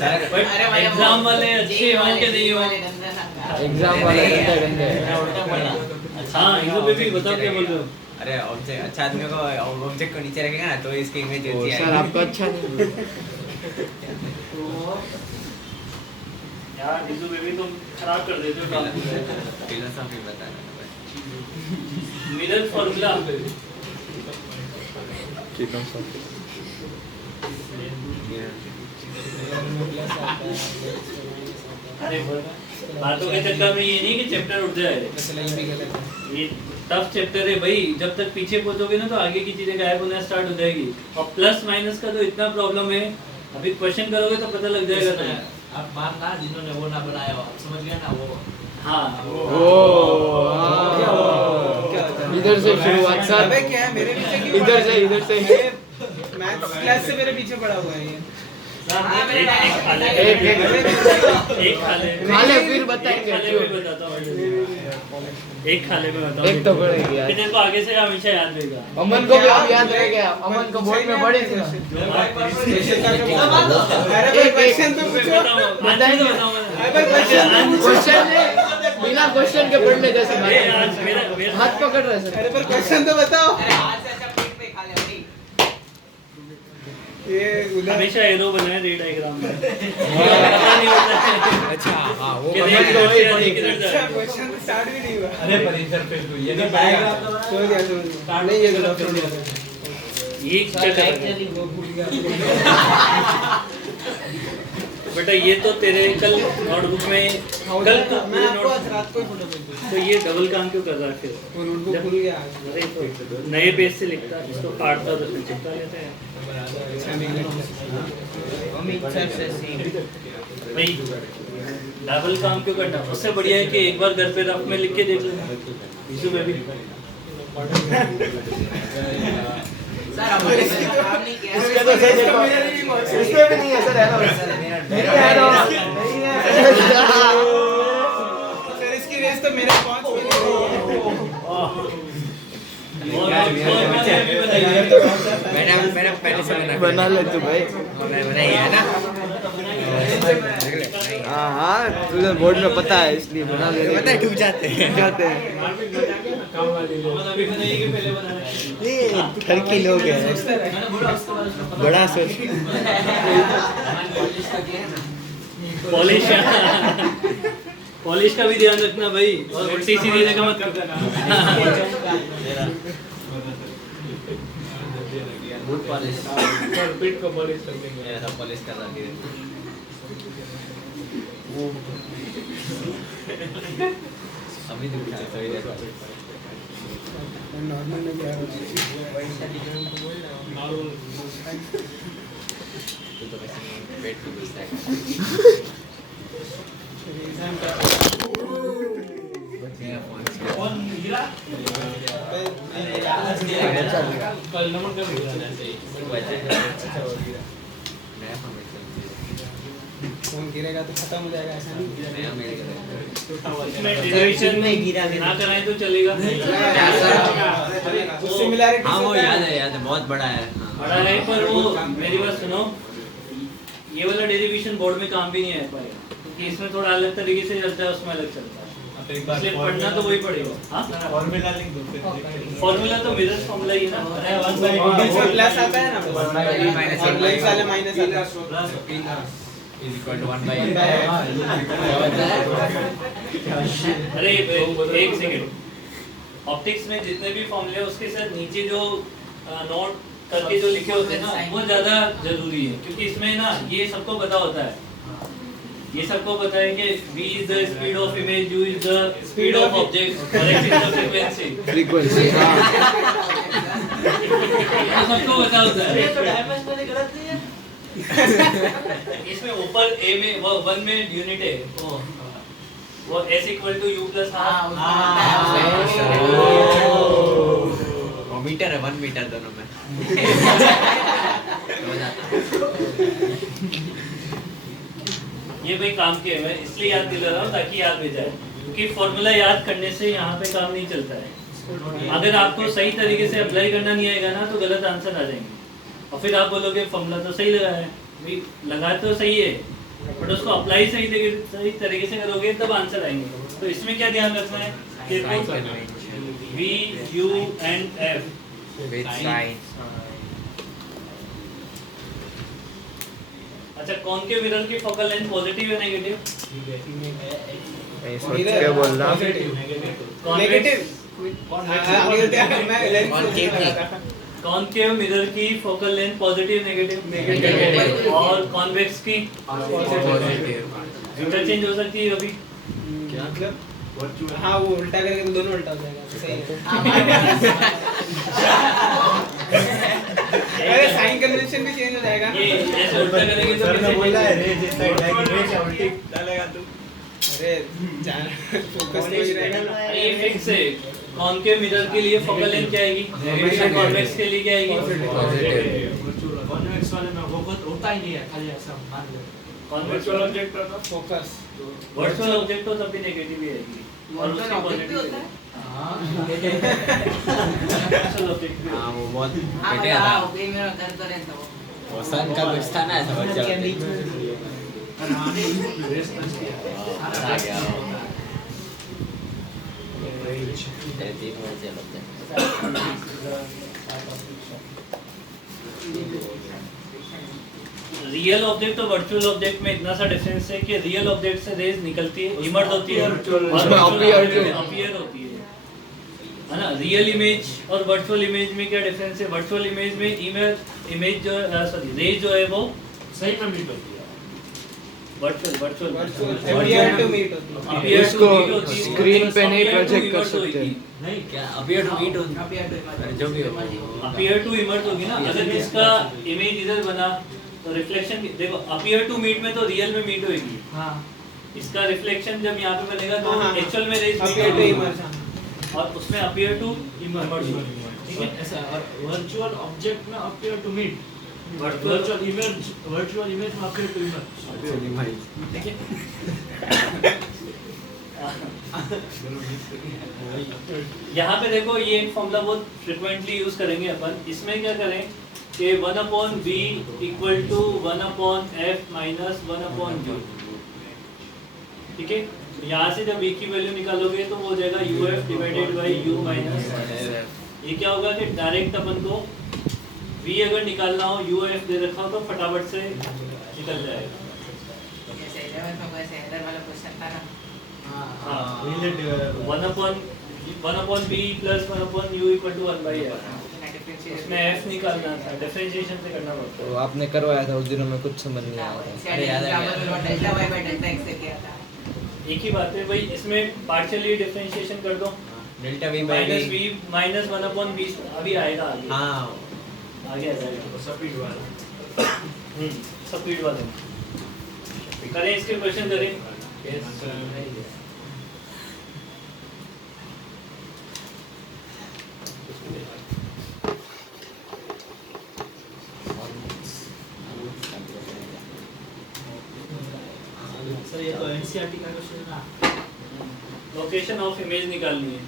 सर बट अरे भाई, एग्जाम वो वाले अच्छे जेई हों के नहीं हो? वाले गंदा लगता है। एग्जाम वाले नहीं है। गंदे गंदे। हाँ इनको पे भी बताओ क्या बोल रहे हो? अरे ऑब्जेक्ट अच्छा आदमी को ऑब्जेक्ट को नीचे रखेगा ना तो इसकी इमेज होती है। सर आपको अच्छा नहीं। यार इनको पे भी तुम खराब कर देते हो काम। फिलोसॉफी बता रहा हूँ। मिरर फॉर्मूला अरे बातों के चक्कर में ये नहीं कि चैप्टर उठ जाए। ये भी गलत है। ये टफ चैप्टर है भाई। जब तक पीछे पहुंचोगे ना तो आगे की चीजें गायब होना स्टार्ट हो जाएगी। और प्लस माइनस का तो इतना प्रॉब्लम है, अभी क्वेश्चन करोगे तो पता लग जाएगा तुम्हें। अब मानना जिन्होंने वो ना बनाया हो, आप समझ गए ना वो। हाँ इधर से शुरुआत सर। अबे क्या है मेरे पीछे क्यों इधर पड़ा से है? इधर से। मैथ्स क्लास से मेरे पीछे पड़ा हुआ है ये। एक खा ले, एक एक खा ले, खा ले फिर बताएंगे एक खा ले क्यों। में बताता हूँ। एक खा ले में बताओ। एक तो पड़ेगी यार। फिर तेरे को आगे से हमेशा याद रहेगा। अमन को भी अब याद रह गया। अमन को बोर्ड में पढ़े थे ना। अरे भाई क्वेश्चन तो पूछो। बताएंगे अरे भाई क्वेश्चन बिना क्वेश्चन के पढ़ने जैसे आज मेरा हाथ पकड़ रहे सर। अरे पर क्वेश्चन तो बताओ। अरे हाथ से अच्छा पीठ पे खा ले भाई। ये उधर हमेशा एरो बनाए रे डायग्राम में पता नहीं होता है अच्छा हाँ वो कि समझ नहीं गए। किधर किधर जा रहा है। क्वेश्चन स्टार्ट भी नहीं हुआ। अरे पर इंटरफेस तो ये नहीं पाएगा छोड़ दिया नहीं ये गलत हो गया। ये क्या कर रहा है? बेटा ये तो तेरे कल नोटबुक में कल तो मैं पूरे आपको आज नोट रात को ही फोटो भेज दूंगा। तो ये डबल काम क्यों कर रहा है फिर वो नोटबुक खुल गया। अरे तो नए पेज से लिखता इसको काटता तो फिर चिपका लेते हैं भाई डबल काम क्यों करना उससे बढ़िया है कि एक बार घर पे रफ में लिख के देख लेना विशु बेबी सर हम काम नहीं किया। इसके तो सही देखो इसमें भी नहीं है सर है ना नहीं है ना नहीं है सर इसकी रेस तो मेरे 5 मिनट मैंने पहले से बना ले तू भाई मैंने बनाई है ना हाँ हाँ तुझे बोर्ड में पता है इसलिए बना ले पता है डूब जाते हैं काम वाली लोग घर के लोग हैं बड़ा सोच पॉलिश का भी ध्यान रखना भाई और उल्टी सीधी जगह मत करना बूट पॉलिश पीठ को पॉलिश कर देंगे ऐसा पॉलिश कर रहा है अभी तो उठा सही देखो नॉर्मल में क्या होता तू तो वैसे पेट को घुसता है कल नमन कर दिया नया फोन फोन गिरेगा तो खत्म हो जाएगा ऐसा नहीं। नया मेरे इसमें डेरिवेशन में ना कराएं तो चलेगा सिमिलैरिटी हाँ वो याद है बहुत बड़ा है हाँ। बड़ा है पर वो मेरी बात सुनो ये वाला डेरिवेशन बोर्ड में काम भी नहीं आ पाएगा क्योंकि इसमें थोड़ा अलग तरीके से चलता है उसमें अलग चलता है इसलिए पढ़ना तो वही पड़ेगा हाँ फॉर्मूला लिख दो फिर फॉर्मूला तो मिरर फॉर्मूला ही है ना इसमें प्लस आता है ना माइनस और प्लस वाले माइनस आता है is equal to 1 by अरे एक सेकंड ऑप्टिक्स में जितने भी फॉर्मूले हैं उसके साथ नीचे जो नोट करके जो लिखे होते हैं ना वो ज्यादा जरूरी है क्योंकि इसमें ना ये सबको पता होता है ये सबको पता है कि v is the speed of image u is the speed of object और x is the frequency frequency हाँ ये सबको पता होता है इसमें ऊपर a में वो 1 में यूनिट है वो s equal to u plus हाँ, r वो मीटर है 1 मीटर दोनों में ये भाई काम के है मैं इसलिए याद दिला रहा हूँ ताकि याद भी जाए क्योंकि फॉर्मूला याद करने से यहाँ पे काम नहीं चलता है अगर आपको सही तरीके से अप्लाई करना नहीं आएगा ना तो गलत आंसर आ जाएंगे और फिर आप बोलोगे फॉर्मूला तो सही लगा है भाई लगा तो सही है बट उसको अप्लाई सही तरीके से करोगे तब आंसर आएंगे तो इसमें क्या ध्यान रखना है कि V U and F with sin अच्छा कौन के मिरर की फोकल लेंथ पॉजिटिव है नेगेटिव सोच के बोलना नेगेटिव कॉनकेव मिरर की फोकल लेंथ पॉजिटिव नेगेटिव और कॉन्वेक्स की इंटरचेंज हो सकती है अभी क्या मतलब हाँ वो उल्टा करके तो दोनों उल्टा हो जाएगा सही है अरे साइन कन्वेंशन भी चेंज हो जाएगा ये ऐसे उल्टा करेंगे तो सर ने कैसे बोला है change रे जिस साइड जाएगी हमेशा उल्टी डालेगा तू अरे जान फोकस तो ही रहेगा ना होगा? ये फिक्स है कॉनकेव मिरर के लिए फोकल लेंथ क्या आएगी कॉन्वेक्स के लिए क्या आएगी कॉन्वेक्स वाले में वो बहुत होता ही नहीं है खाली ऐसा मान लो कॉन्वेक्स वर्चुअल ऑब्जेक्ट का फोकस वर्चुअल ऑब्जेक्ट तो तब भी नेगेटिव ही आएगी और उसकी ऑब्जेक्ट भी पॉजिटिव होता है वर्चुअल ऑब्जेक्ट भी हाँ वो बहुत हाँ घटिया था मतलब ये मेरा दर्द तो रहता वो वो सन का कुछ था ना ऐसा बच्चा आ गया तीन बच्चे लगते हैं रियल ऑब्जेक्ट और वर्चुअल ऑब्जेक्ट में इतना सा डिफरेंस है कि रियल ऑब्जेक्ट से रेज निकलती है, इमर्ज होती है, उसमें अपीयर होती है ना। रियल इमेज और वर्चुअल इमेज में क्या डिफरेंस है? वर्चुअल इमेज में इमेज जो सॉरी रेज जो है वो सही में मीट होती है। वर्चुअल appear to meet होती है। appear to उसको meet होती है, screen पे नहीं appear to project कर immerse सकते। होगी। नहीं क्या अपीयर टू मीट होती Appear to immerse। अरे जो भी हो अपीयर टू इमर्ज होगी ना। अगर इसका इमेज इधर बना तो रिफ्लेक्शन देखो, अपीयर टू मीट में तो रियल में मीट होगी, हाँ इसका रिफ्लेक्शन जब यहाँ पे बनेगा तो हाँ, हाँ। एक्चुअल में रेज appear to immerse, हाँ। और उसमें अपीयर टू इमर्ज ठीक है। ऐसा। और वर्चुअल ऑब्जेक्ट में appear to meet, virtual virtual image में अपीयर टू इमेज। ठीक है। यहाँ पे देखो ये फॉर्मूला बहुत फ्रिक्वेंटली यूज करेंगे अपन। इसमें क्या करें कि 1/v equal to 1/f minus 1/u। ठीक है, यहाँ से जब v की वैल्यू निकालोगे तो वो हो जाएगा uf divided by u minus. ये क्या होगा कि डायरेक्ट अपन को v अगर निकालना हो uf दे रखा हो तो फटाफट से निकल जाएगा। जैसे 11 में कोई एरर वाला क्वेश्चन था ना, हाँ, 1/v plus 1/u equal to 1/f। उसमें f निकालना था, डिफरेंशिएशन से करना पड़ता तो आपने करवाया था उस दिनों में, कुछ समझ नहीं आया था। अरे याद आ गया। Delta Y by delta X से किया था। है। एक ही बात है भाई, इसमें पार्शियली डिफरेंशिएशन कर दो। Delta V by minus V v minus 1/v अभी आएगा आगे। हाँ आगे आ जाएगा स्पीड वाला स्पीड वाले करें। इसके क्वेश्चन करें। सर ये तो एनसीईआरटी का क्वेश्चन है ना। लोकेशन ऑफ इमेज निकालनी है।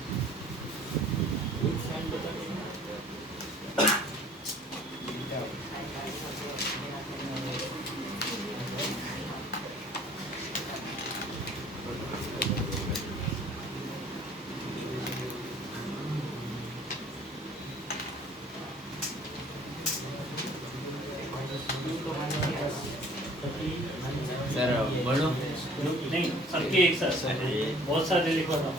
सर बोलो नहीं, सबके एक साथ बहुत सारे लिखवाता हूँ।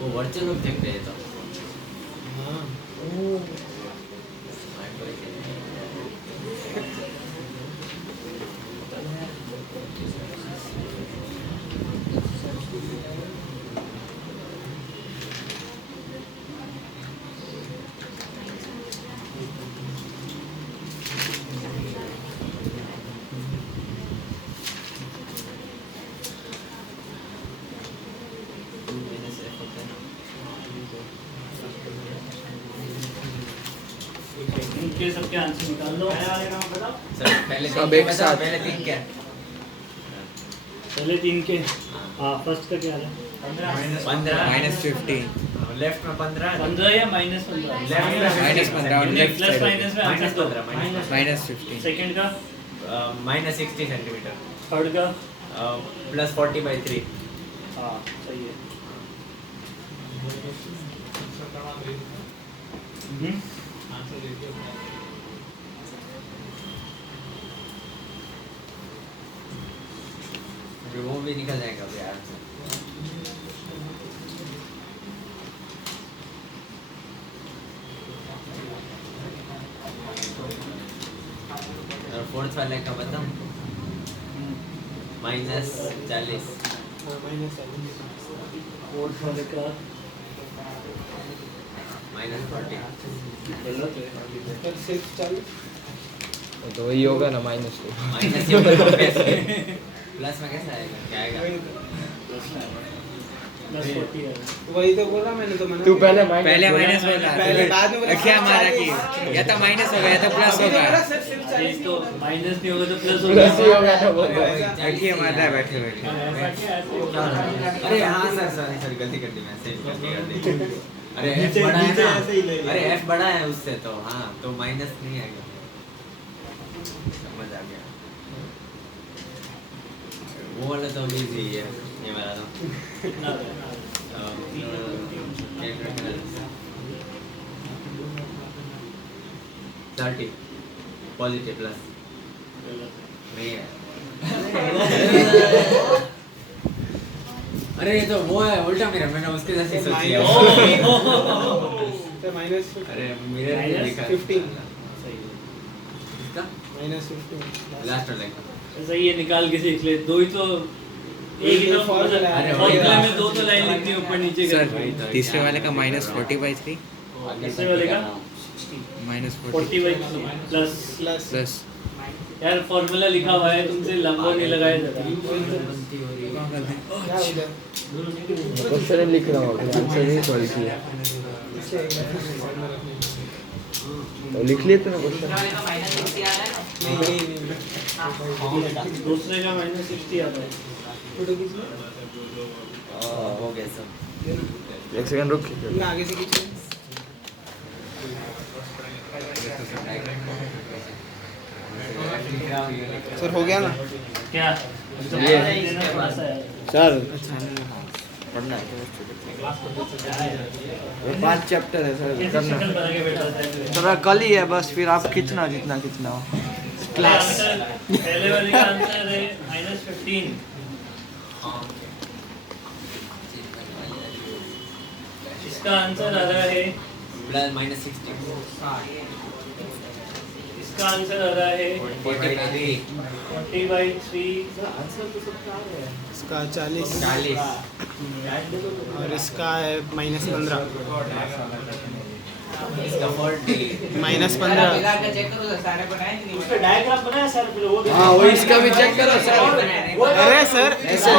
वो वर्चुअल ऑब्जेक्ट है ये तो इनके सबके आंसर निकाल लो। सर पहले सब तीन एक के साथ। पहले तीन क्या पहले तीन के हाँ फर्स्ट का क्या है? 15 -15 लेफ्ट में 15 15 या -15? लेफ्ट में -15 और लेफ्ट प्लस माइनस में आंसर दो। -15 सेकंड का, -60 सेंटीमीटर थर्ड का +40/3 हाँ सही है। अभी वो भी निकल जाएगा अभी यार और फोर्थ वाले का बताऊं -40 -7 फोर्थ वाले का -40 फिर 6 40 तो वही होगा ना -2 माइनस ये होगा तो कैसे प्लस में कैसे आएगा क्या आएगा +40 है। वही तो बोला मैंने तो मैंने तू पहले पहले माइनस बोला पहले बाद में बोला क्या मारा कि या तो माइनस होगा या तो प्लस होगा ये तो माइनस नहीं होगा तो प्लस प्लस ही होगा। होगा ना वो तो। क्या मार रहा है बैठे बैठे अरे हाँ सर सॉरी गलती कर दी मैं सेम गलती कर दी अरे एफ बड़ा है ना अरे एफ बड़ा है उससे तो हाँ तो माइनस नहीं आएगा समझ आ गया वो वाला तो इजी है ये वाला तो कितना है? 30 पॉजिटिव प्लस नहीं है अरे ये तो वो है उल्टा मिरर मैंने उसके जैसे सोची है फिर माइनस अरे मिरर में लिखा है। 15 इसका -15 लास्ट वाला ऐसा ये निकाल के सीख ले दो ही तो एक ही तो फॉर्मूला है। अरे फॉर्मूला में दो तो लाइन लिखनी है ऊपर नीचे सर करके। तीसरे वाले का -40/3 तीसरे वाले का -40 40/3 प्लस प्लस यार फॉर्मूला लिखा हुआ है तुमसे लंबा नहीं लगाया जाता क्या हो गया क्वेश्चन लिख रहा हूँ आंसर नहीं सॉल्व किया इससे एक बार फॉर्मूला रखने तो लिख लिए तूने क्वेश्चन दूसरे वाले का -60 आ रहा है ना? नहीं दूसरे का -60 आता है। फोटो खींच लो हो गया सब एक सेकंड रुक पूरा आगे से खींचो सर हो गया ना क्या ये। देना पास है सर पढ़ना है ये 5 चैप्टर है सर कैसे करना शक्ल बना के बैठा था थोड़ा कल ही है बस फिर आप खींचना जितना खींचना हो क्लास पहले वाले का आंसर है -15 इसका आंसर आ रहा है -60 इसका आंसर आ रहा है 40/3 40/3 इसका 40 40 और इसका है -15 इसका 40 -15 मिला के चेक करो तो सारे बनाए कि नहीं बनाए? डायग्राम बनाया सर फिर वो भी हाँ वो इसका भी चेक करो सर अरे सर ऐसे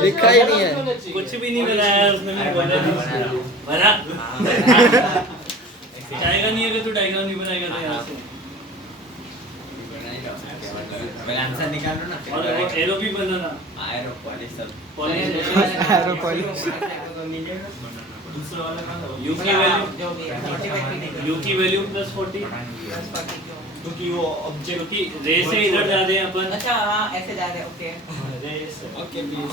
लिखा ही नहीं है कुछ भी नहीं बनाया उसने मैंने बोला नहीं बना जाएगा नहीं अगर तू डायग्राम नहीं बनाएगा तो यहाँ से पहले आंसर निकालो ना और एरो भी बनाना आयरो पॉलिश सब एरो पॉलिश दूसरा वाला कहाँ था? यू की वैल्यू जो भी है 40/3 यू की वैल्यू +40 क्योंकि वो ऑब्जेक्ट क्योंकि रे से इधर जा रहे हैं अपन अच्छा हाँ ऐसे जा रहे okay okay please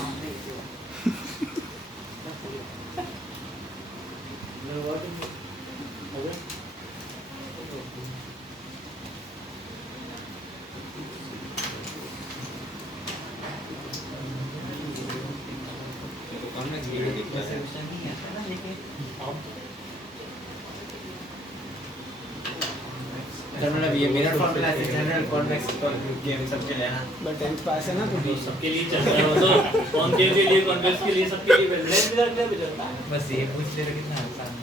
convex video देखते हैं सर मतलब ये मिरर फॉर्मूला से जनरल कॉन्वेक्स गेम सबके लिए ना बट 10th पास है ना तो तो सबके लिए चल रहा हो तो कॉनकेव के लिए कॉन्वेक्स के लिए सबके लिए वैलिड है बस ये पूछ ले रहे कितना आसान है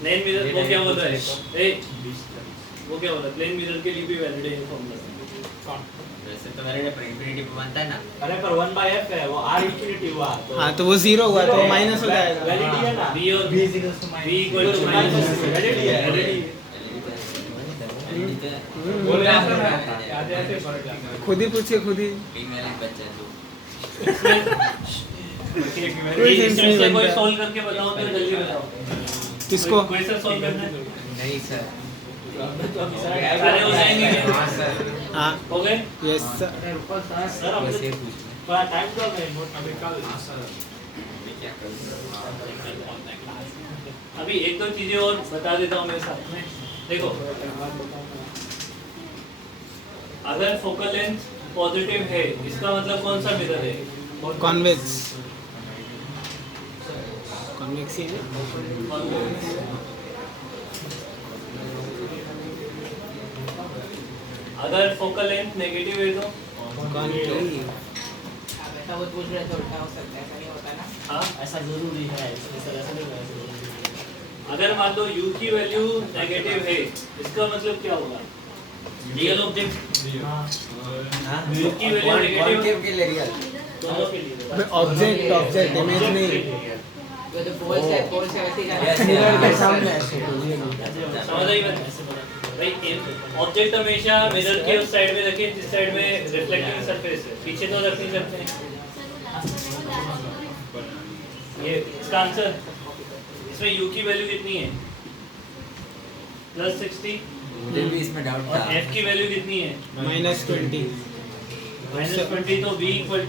प्लेन मिरर वो क्या बोल रहा है ए वो क्या बोल रहा है प्लेन मिरर के लिए भी वैलिड है फॉर्मूला वैसे तो वैलिड है पर इंफिनिटी पे बनता है ना अरे पर 1/f है वो r इंफिनिटी हुआ तो हाँ तो वो 0 हुआ तो माइनस हो जाएगा वैलिडिटी है ना b और b b equal to validity है वैलिडिटी बोल रहे हैं याद है फर्क लगा खुद ही पूछिए खुद ही बच्चा है तू इसमें से कोई सॉल्व करके बताओ तो जल्दी बताओ किसको कोई सा सॉल्व करना है नहीं सर सारे हो जाएंगे हाँ सर हाँ हो गए यस सर सर बस अपने ये पूछना थोड़ा टाइम दो मैं अभी कल क्या करूँ अभी एक दो चीजें और बता देता हूँ मेरे साथ में देखो अगर फोकल लेंथ पॉजिटिव है इसका मतलब कौन सा मिरर है कॉन्वेक्स कॉन्वेक्स ही है अगर फोकल लेंथ नेगेटिव है तो कॉन्केव था वो पूछ रहे थे उल्टा हो सकता है, ऐसा नहीं होता ना? हाँ, ऐसा जरूरी है, सर ऐसा नहीं है, ऐसा जरूरी है। अगर मान लो u की वैल्यू नेगेटिव है, इसका मतलब क्या होगा? रियल ऑब्जेक्ट हाँ, u की वैल्यू नेगेटिव कॉन्केव के लिए रियल दोनों के लिए ऑब्जेक्ट इमेज नहीं वो तो पोल से वैसे ही Yes, जाना मिरर के yes. सामने ऐसे तो ये नहीं। समझ आई बात? भाई ऑब्जेक्ट हमेशा मिरर के उस साइड में रखें जिस साइड में रिफ्लेक्टिंग सरफेस है, पीछे तो रख नहीं सकते हैं। ये इसका आंसर, इसमें u की वैल्यू कितनी है? +60 मुझे भी इसमें डाउट और था f की वैल्यू कितनी है? -20 -20, तो v = uf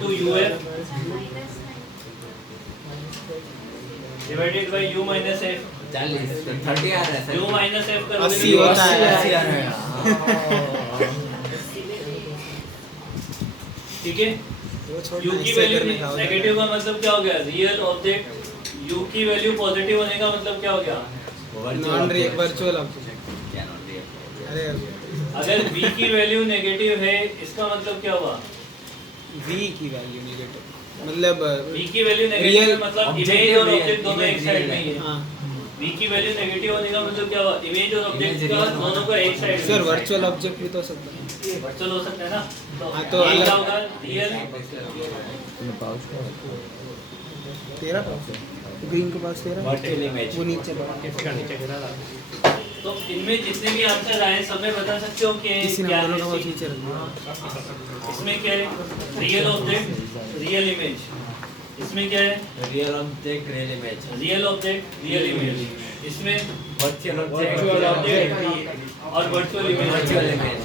divided by u - f। 40 तो 30 आ रहा है u सर - f करोगे 80 होता है। 80 आ रहा है ठीक है। u की वैल्यू नेगेटिव का मतलब क्या हो गया? Real object. u की वैल्यू पॉजिटिव होने का मतलब क्या हो गया? Non real virtual object. क्या नॉन रियल अरे अगर v की वैल्यू नेगेटिव है, इसका मतलब क्या हुआ? v की वैल्यू नेगेटिव मतलब v की वैल्यू नेगेटिव Real मतलब object इमेज और real, ऑब्जेक्ट दोनों एक image साइड real में ही है। हाँ v की वैल्यू नेगेटिव होने का मतलब क्या हुआ? इमेज और ऑब्जेक्ट Image का real दोनों का एक साइड में। सर वर्चुअल ऑब्जेक्ट भी तो हो सकता है। वर्चुअल हो सकता है ना? हाँ, तो ये अलग- क्या होगा? रियल तेरा ग्रीन के पास तेरा वर्चुअल इमेज वो नीचे पड़ा तो इनमें जितने भी आंसर आए सब में बता सकते हो कि किसी ने क्या दोनों है का बहुत इसकी? नीचे रख दिया इसमें क्या है? Real object, real image. इसमें क्या है? Real object real image real object, real image. इसमें वर्चुअल वर्चुअल ऑब्जेक्ट ऑब्जेक्ट और वर्चुअल इमेज। Virtual image